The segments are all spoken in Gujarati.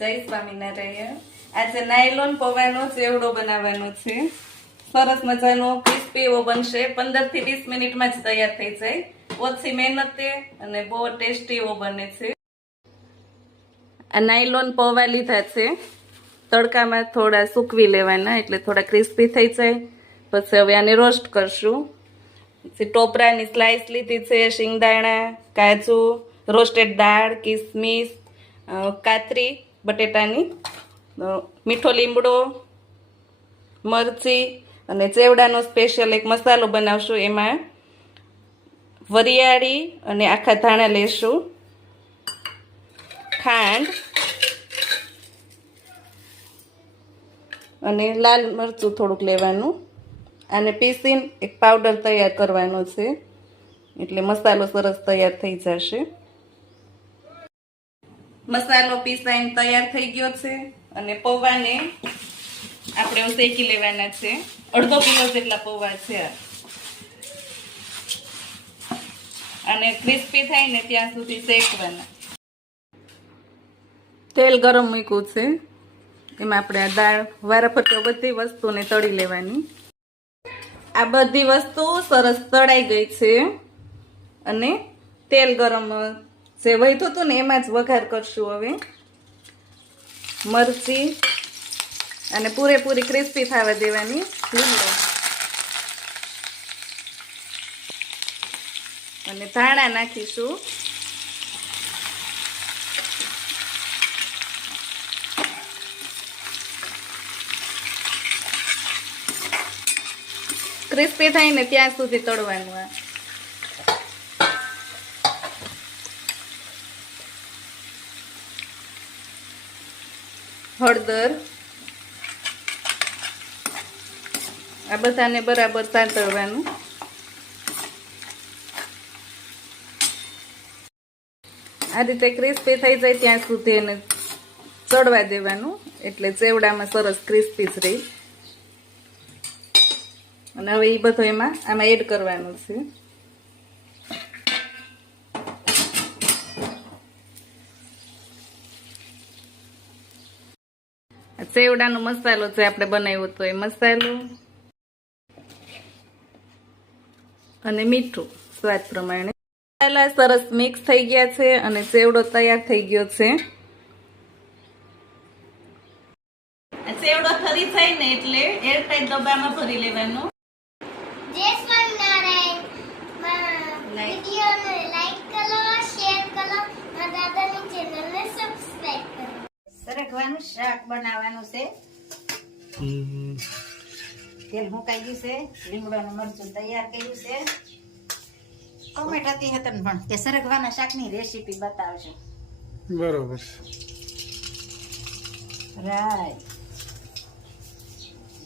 જય સ્વામિનારાયણ. આજે નાયલોન પૌવાનો ચેવડો બનાવવાનો છે. સરસ મજાનો ક્રિસ્પી એવો બનશે. પંદરથી વીસ મિનિટમાં જ તૈયાર થઈ જાય. ઓછી મહેનતે અને બહુ ટેસ્ટી એવો બને છે. આ નાયલોન પૌવા લીધા છે. તડકામાં થોડા સૂકવી લેવાના એટલે થોડા ક્રિસ્પી થઈ જાય. પછી હવે આને રોસ્ટ કરશું. પછી ટોપરાની સ્લાઇસ લીધી છે, શિંગદાણા, કાજુ રોસ્ટેડ દાળ, કિસમિસ કાતરી બટેટાની મીઠો લીમડો, મરચી અને ચેવડાનો સ્પેશિયલ એક મસાલો બનાવશું. એમાં વરિયાળી અને આખા ધાણા લેશું. ખાંડ અને લાલ મરચું થોડુંક લેવાનું. આને પીસીને એક પાવડર તૈયાર કરવાનો છે. એટલે મસાલો સરસ તૈયાર થઈ જશે. મસાલો પીસાઈને તૈયાર થઈ ગયો છે અને પૌવાને આપણે શેકી લેવાના છે. અડધો કિલો જેટલા પૌવા છે. અને ક્રિસ્પી થાય ને ત્યાં સુધી શેકવાના. તેલ ગરમ મૂક્યું છે. એમાં આપણે આ દાળ, વારાફરતી બધી વસ્તુને તળી લેવાની. આ બધી વસ્તુ સરસ તળાઈ ગઈ છે. અને તેલ ગરમ જે વધ્યું હતું ને એમાં જ વઘાર કરશું હવે. મરચી અને પૂરેપૂરી ક્રિસ્પી થવા દેવાની. લીમડો અને ધાણા નાખીશું. ક્રિસ્પી થાય ને ત્યાં સુધી તળવાનું આ. હળદર. આ બધાને બરાબર સાંતળવાનું આ રીતે ક્રિસ્પી થઈ જાય ત્યાં સુધી એને ચડવા દેવાનું. એટલે ચેવડામાં સરસ ક્રિસ્પી જ રહી. અને હવે એ બધો એમાં આમાં એડ કરવાનું છે. આ ચેવડાનો મસાલો જે આપણે બનાવ્યો હતો એ મસાલો. અને મીઠું, સ્વાદ પ્રમાણે. મસાલા સરસ મિક્સ થઈ ગયા છે અને સેવડો તૈયાર થઈ ગયો છે. સેવડો થરી થાય ને એટલે એરટાઈટ ડબ્બામાં ભરી લેવાનો જય સ્વામિનારાયણ Like. વિડીયોને લાઈક કરો શેર કરો મારા દાદાની ચેનલને સબસ્ક્રાઇબ કરો શાક બનાવવાનું છે. તેલ મુકાઈ ગયું છે. લીમડોનું મરચું તૈયાર કર્યું છે. કોમેન્ટ હતી હતી પણ કે સરગવાના શાકની રેસીપી બતાવજો. બરોબર. રાઈ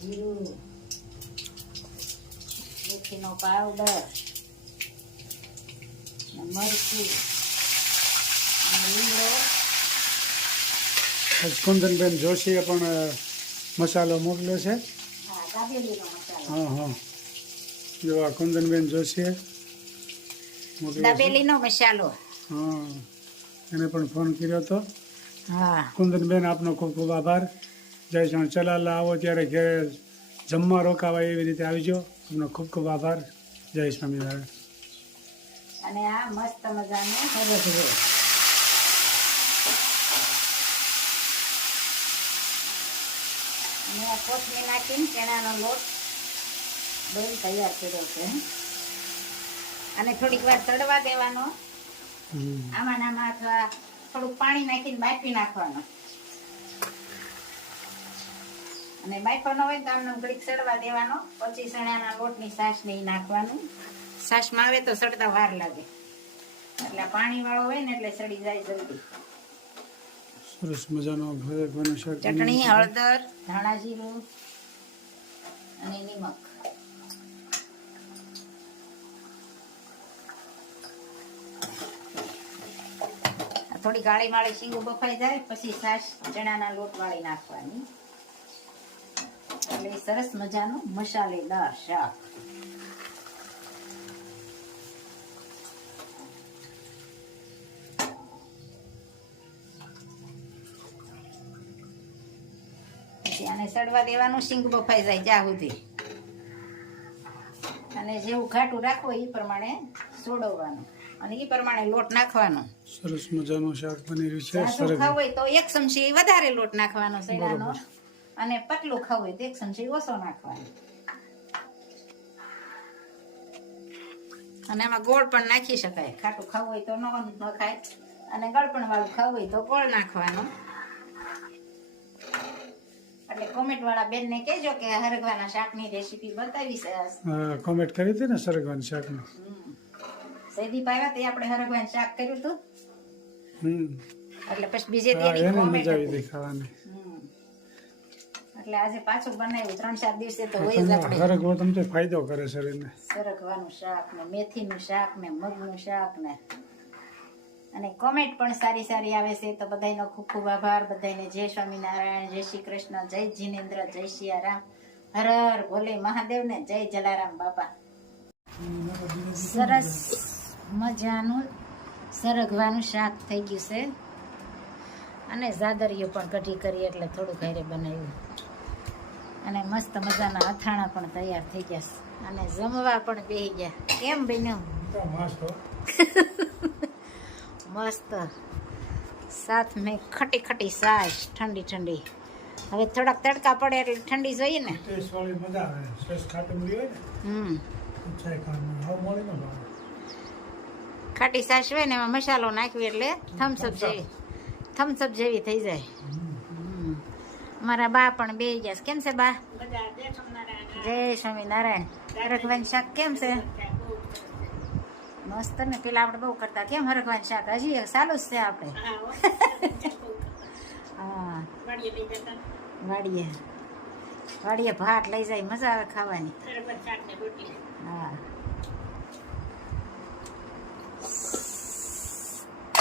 જીરું. મેથીનો પાવડર. મરચું અને લીમડો આજ કુંદનબેન જોશીએ પણ મસાલો મોકલ્યો છે. હા હા જો આ કુંદનબેન જોશીએ દાબેલીનો મસાલો. હા એને પણ ફોન કર્યો હતો હા. કુંદનબેન આપનો ખૂબ ખૂબ આભાર. જય શ્રી ચલાલા આવો ત્યારે ઘેર જમવા રોકાવાય એવી રીતે આવજો. આપનો ખૂબ ખૂબ આભાર. જય સ્વામિનારાયણ. અને આ મસ્ત મજાનું અને આ કોથમીર નાખીને ચણાનો લોટ બોલ તૈયાર કર્યો છે. અને થોડીક વાર તળવા દેવાનો. આમાં આમાં અથવા થોડુંક પાણી નાખીને બાફી નાખવાનું. અને બાફવાનો હોય તો આમને ઘડીક સડવા દેવાનો. પછી ચણાના લોટની સાસ ને નાખવાનું. સાસમાં આવે તો સડતા વાર લાગે. એટલે પાણી વાળો હોય ને એટલે સડી જાય જલ્દી. સરસ મજાનો ભરતવાનું શાક ચટણી હળદર. ધાણા જીરું અને નિમક. થોડી કાળી માળી શીંગું બફાઈ જાય પછી છાશ ચણાના લોટ વાળી નાખવાની. એટલે સરસ મજાનું મસાલેદાર શાક. આને સડવા દેવાનું સિંગ બફાઈ જાય જ્યાં સુધી. અને જેવું ઘાટું રાખો એ પ્રમાણે સોડવવાનું. અને એ પ્રમાણે લોટ નાખવાનો. સરસ મજાનું શાક બની રહ્યું છે સરસ. ખાવું હોય તો એક ચમચી વધારે લોટ નાખવાનો સૈડાનો અને પતલું ખાવ હોય તો એક ચમચી ઓછો નાખવાનો. અને આમાં ગોળ પણ નાખી શકાય. ખાટું ખાવું હોય તો ન ખાય. અને ગળપણ વાળું ખાવું હોય તો ગોળ નાખવાનો એટલે કોમેન્ટ વાળા બેન ને કહેજો કે હરગવાના શાકની રેસીપી બતાવી છે હા કોમેન્ટ કરી હતી ને સરગવાની શાકની. સૈદીપ આવ્યા તે આપણે હરગવાનું શાક કર્યું હતું. એટલે પછી બીજે તેની એને આવી હતી. હતી ખાવાની. એટલે આજે પાછું બનાવ્યું ત્રણ ચાર દિવસે તો હોય જ આપણે. હરગવો તમને ફાયદો કરે શરીરને. સરગવાનું શાક ને મેથીનું શાક ને મગનું શાક ને અને કોમેન્ટ પણ સારી સારી આવે છે. તો બધાયનો ખૂબ ખૂબ આભાર. બધાયને જય સ્વામિનારાયણ જય શ્રી કૃષ્ણ જય જીનેન્દ્ર જય સિયારામ હર હર ભોલે મહાદેવ ને જય જલારામ બાપા. સરસ મજાનું સરગવાનું શાક થઈ ગયું છે. અને જાદરીઓ પણ કઢી કરી એટલે થોડું ઘરે બનાવ્યું. અને મસ્ત મજાના અથાણા પણ તૈયાર થઈ ગયા છે. અને જમવા પણ બેહી ગયા. કેમ બન્યું? મસ્ત. સાથ મેં ખટી ખટી સાસ ઠંડી ઠંડી. હવે થોડાક તડકા પડે એટલે ઠંડી જોઈએ ને. હમ. ખાટી સાસ હોય ને એમાં મસાલો નાખ્યો એટલે થમ્સઅપ જેવી. થમ્સઅપ જેવી થઈ જાય. મારા બા પણ બે ગયા કેમ છે બા? જય સ્વામિનારાયણ. શાક કેમ છે? મસ્ત ને પેલા આપણે બહુ કરતા કેમ હરખવાનું શાક હજી ચાલુ જ છે આપણે. હા વાડીએ વાડીએ. ભાત લઈ જાય મજા આવે ખાવાની. હા.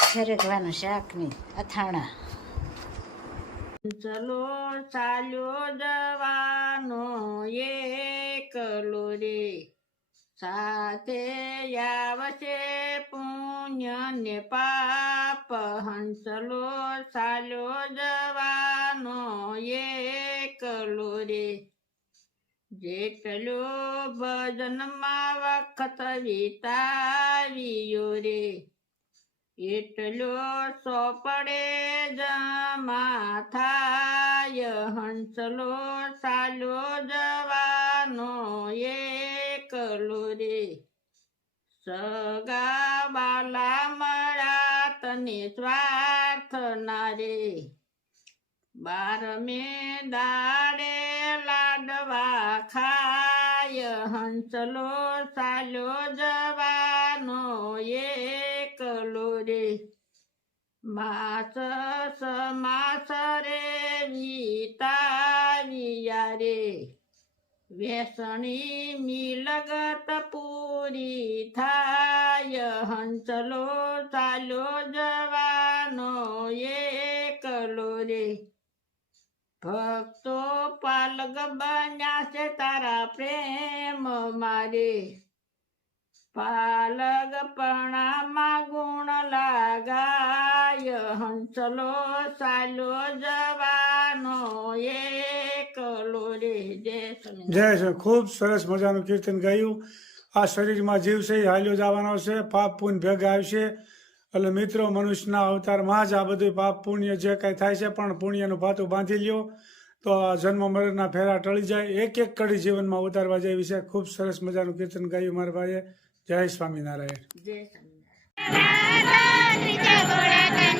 સરગવાનું શાકની અથાણા. ચલો ચાલ્યો જવાનો એકલો રે. સાથે આવશે પુણ્ય ને પાપ, હંસલો સાલો જવાનો એકલો રે. જેટલો ભજનમાં વખત વિતાવ્યો રે, એટલો સોપડે જમા થાય, હંસલો સાલો જવાનો એકલો રે સગા બાલા મળા તને સ્વાર્થ ના રે બાર મે દાડે લાડવા ખાય, હંસલો સાલો જવાનો એકલો રે માસ સમાસ રે રે વેસણી મિલગત પૂરી થાય હંસલો ચાલો જવાનો એકલો રે ભક્તો પાલગ બન્યા છે તારા પ્રેમ મારે. પાલગ પણામાં ગુણ લાગાય હંસલો સાલો જવાનો રે જય જય છે ખૂબ સરસ મજાનું કીર્તન ગાયું. આ શરીરમાં જીવ છે એ હાલ્યો જવાનો છે પાપ પુણ્ય ભેગા આવશે. એટલે મિત્રો મનુષ્યના અવતારમાં જ આ બધું પાપ પુણ્ય જે કાંઈ થાય છે પણ પુણ્યનું પાતું બાંધી લ્યો. તો આ જન્મ મરણના ફેરા ટળી જાય. એક એક કડી જીવનમાં ઉતારવા જેવી છે. ખૂબ સરસ મજાનું કીર્તન ગાયું મારા ભાઈએ. જય સ્વામિનારાયણ. જય સ્વામિનારાયણ.